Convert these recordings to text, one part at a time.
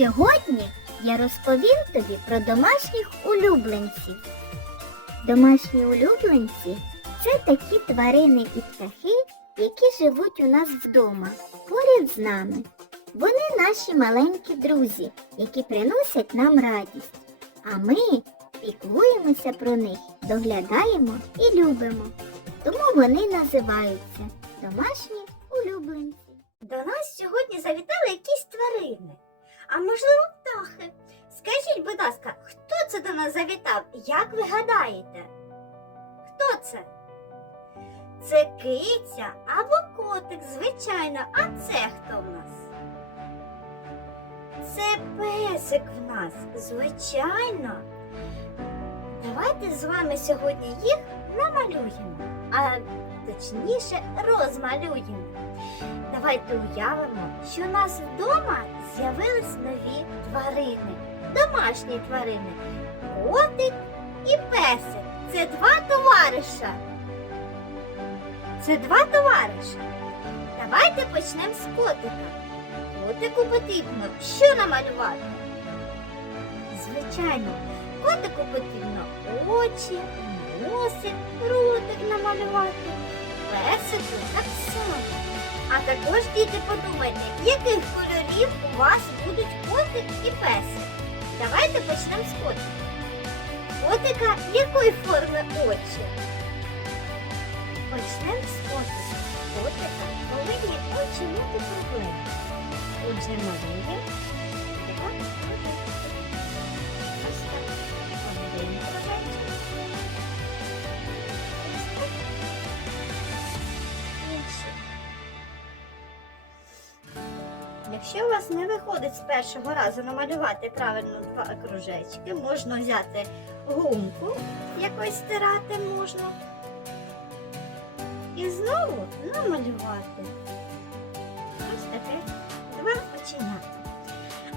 Сьогодні я розповім тобі про домашніх улюбленців. Домашні улюбленці це такі тварини і птахи, які живуть у нас вдома, поряд з нами. Вони наші маленькі друзі, які приносять нам радість. А ми піклуємося про них, доглядаємо і любимо. Тому вони називаються домашні улюбленці. До нас сьогодні завітали якісь тварини, а можливо птахи. Скажіть, будь ласка, хто це до нас завітав? Як ви гадаєте? Хто це? Це киця або котик, звичайно. А це хто в нас? Це песик в нас, звичайно. Давайте з вами сьогодні їх намалюємо, а точніше розмалюємо. Давайте уявимо, що у нас вдома з'явились нові тварини, домашні тварини. Котик і песик. Це два товариша. Це два товариша. Давайте почнемо з котика. Котику потрібно що намалювати? Звичайно, котику потрібно очі, носик, ротик намалювати. Песику так само. А також, діти, подумайте, яких кольорів у вас будуть котик і песик. Давайте почнемо з котика. Котика якої форми очі? Почнемо з котика. Котика повинні очі мати проблеми. Отже, малюємо. Якщо у вас не виходить з першого разу намалювати правильно два кружечки, можна взяти гумку, якось стирати можна. І знову намалювати. Ось таке два оченята.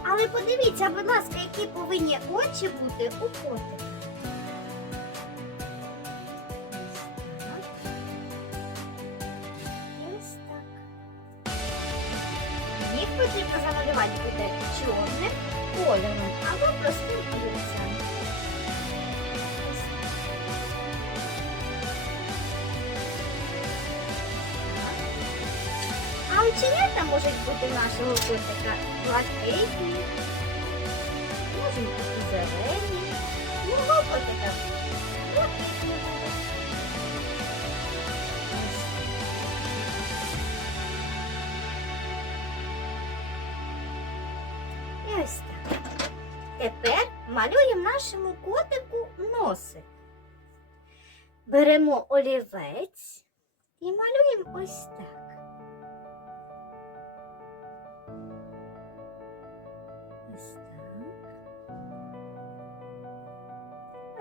Але подивіться, будь ласка, які повинні очі бути у котика. А можуть бути нашого котика блакитні, можуть бути зелені, мого котика І ось так. Тепер малюємо нашому котику носик. Беремо олівець і малюємо ось так. Ось так.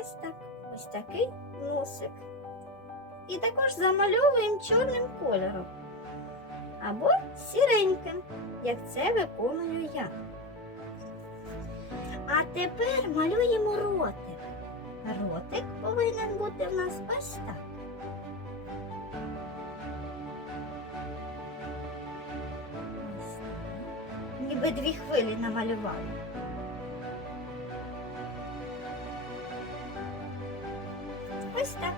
Ось так. Ось такий носик. І також замальовуємо чорним кольором або сіреньким, як це виконую я. А тепер малюємо ротик. Ротик повинен бути в нас ось так. Ніби дві хвилі намалювали. Ось так.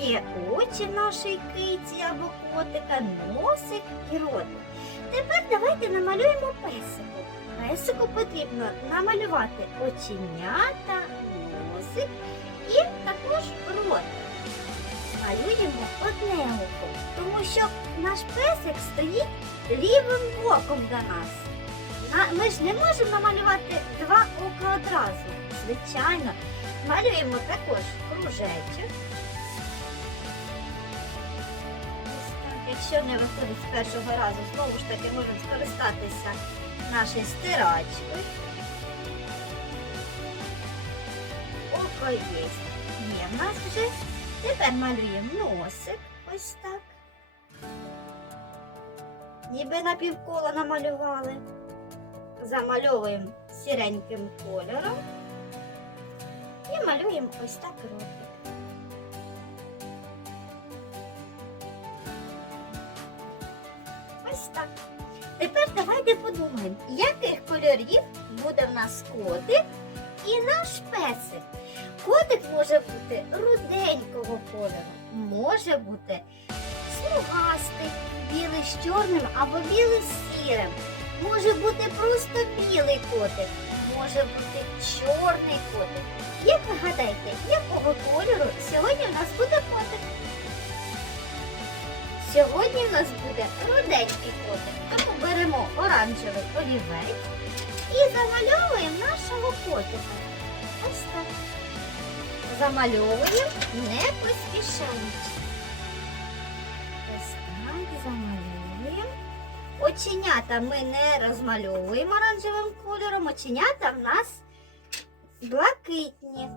Є очі в нашій киці або котика, носик і ротик. Тепер давайте намалюємо песику. Песику потрібно намалювати оченята, носик. Малюємо одне око, тому що наш песик стоїть лівим боком до нас. На- Ми ж не можемо намалювати два ока одразу. Звичайно, малюємо також кружечок. Якщо не виходить з першого разу, знову ж таки можемо скористатися нашою стирачкою. Око є. Є в нас вже. Тепер малюємо носик. Ось так. Ніби на півкола намалювали. Замальовуємо сіреньким кольором. І малюємо ось так ротик. Ось так. Тепер давайте подумаємо, яких кольорів буде в нас котик і наш песик. Котик може бути руденького кольору, може бути смугастий, білий з чорним або білий з сірим. Може бути просто білий котик, може бути чорний котик. Як ви гадаєте, якого кольору сьогодні в нас буде котик? Сьогодні в нас буде руденький котик. Тому беремо оранжевий олівець і замальовуємо нашого котика. Ось так. Замальовуємо не поспішаючи. Ось так замальовуємо. Оченята ми не розмальовуємо оранжевим кольором. Оченята в нас блакитні.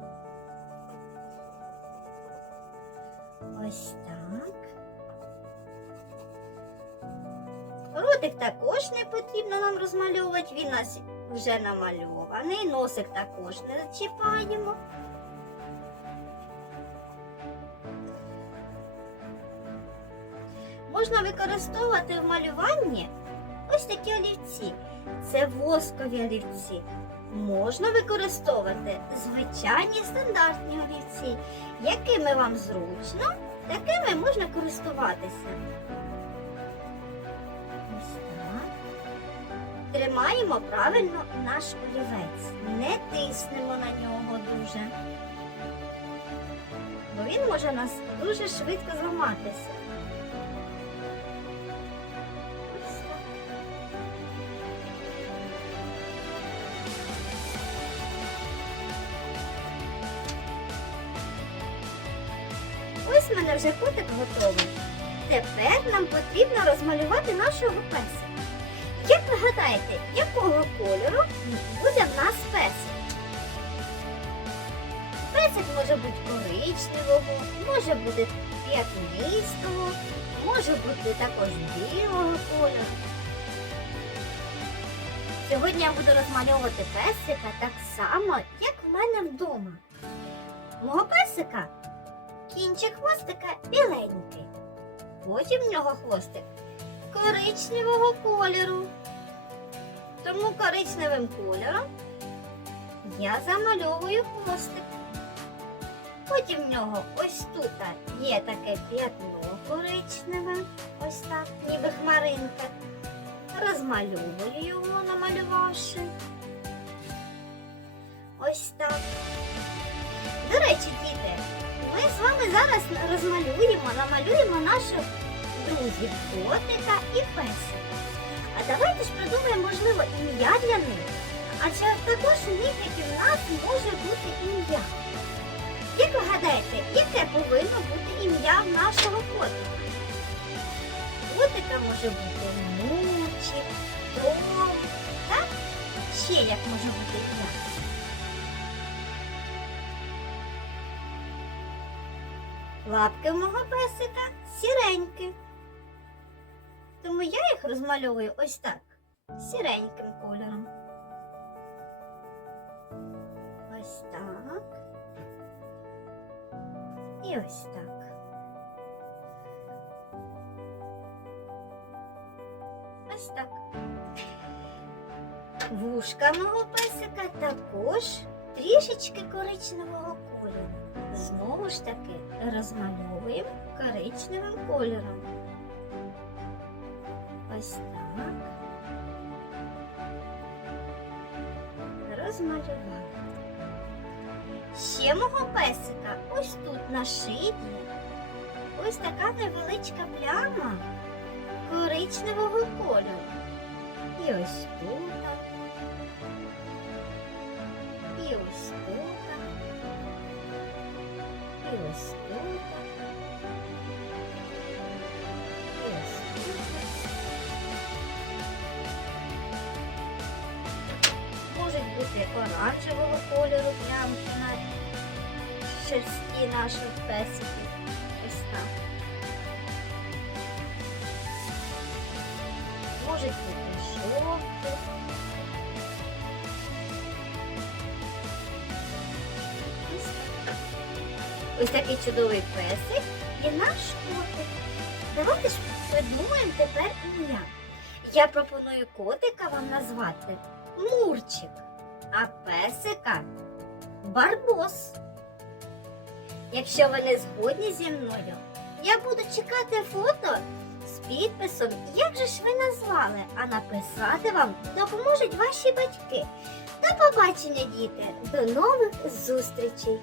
Ось так. Ротик також не потрібно нам розмальовувати, він у нас вже намальований. Носик також не зачіпаємо. Можна використовувати в малюванні ось такі олівці. Це воскові олівці. Можна використовувати звичайні стандартні олівці, якими вам зручно, такими можна користуватися. Ось так. Тримаємо правильно наш олівець, не тиснемо на нього дуже. Бо він може нас дуже швидко зламатися. Ось мене вже котик готовий. Тепер нам потрібно розмалювати нашого песика. Як ви гадаєте, якого кольору буде в нас песик? Песик може бути коричневого, може бути п'ятнистого, може бути також білого кольору. Сьогодні я буду розмальовувати песика так само, як в мене вдома. Мого песика кінчик хвостика біленький. Потім в нього хвостик коричневого кольору. Тому коричневим кольором я замальовую хвостик. Потім в нього ось тут є таке п'ятно коричневе, ось так, ніби хмаринка. Розмальовую його, намалювавши. Зараз розмалюємо, намалюємо наших друзів котика і песика. А давайте ж придумаємо, можливо, ім'я для них. Адже також у них, як і в нас, може бути ім'я. Як ви гадаєте, яке повинно бути ім'я в нашого котика? Котика може бути Мучик, Том, так? Ще як може бути ім'я? Лапки мого песика сіренькі. Тому я їх розмальовую ось так, сіреньким кольором. Ось так. І ось так. Ось так. Вушка мого песика також трішечки коричневого кольору. Знову ж таки розмальовуємо коричневим кольором. Ось так. Розмалювали. Ще мого песика ось тут на шиї. Ось така невеличка пляма коричневого кольору. І ось тут. І ось тут. І. І ось тут. Можуть бути оранжевого кольору плямки на шерсті наших песиків. Ось так. Можуть бути жовті. Ось такий чудовий песик і наш котик. Давайте ж придумаємо тепер ім'я. Я пропоную котика вам назвати Мурчик. а песика Барбос. Якщо вони згодні зі мною, я буду чекати фото з підписом, як же ж ви назвали, а написати вам допоможуть ваші батьки. До побачення, діти! До нових зустрічей!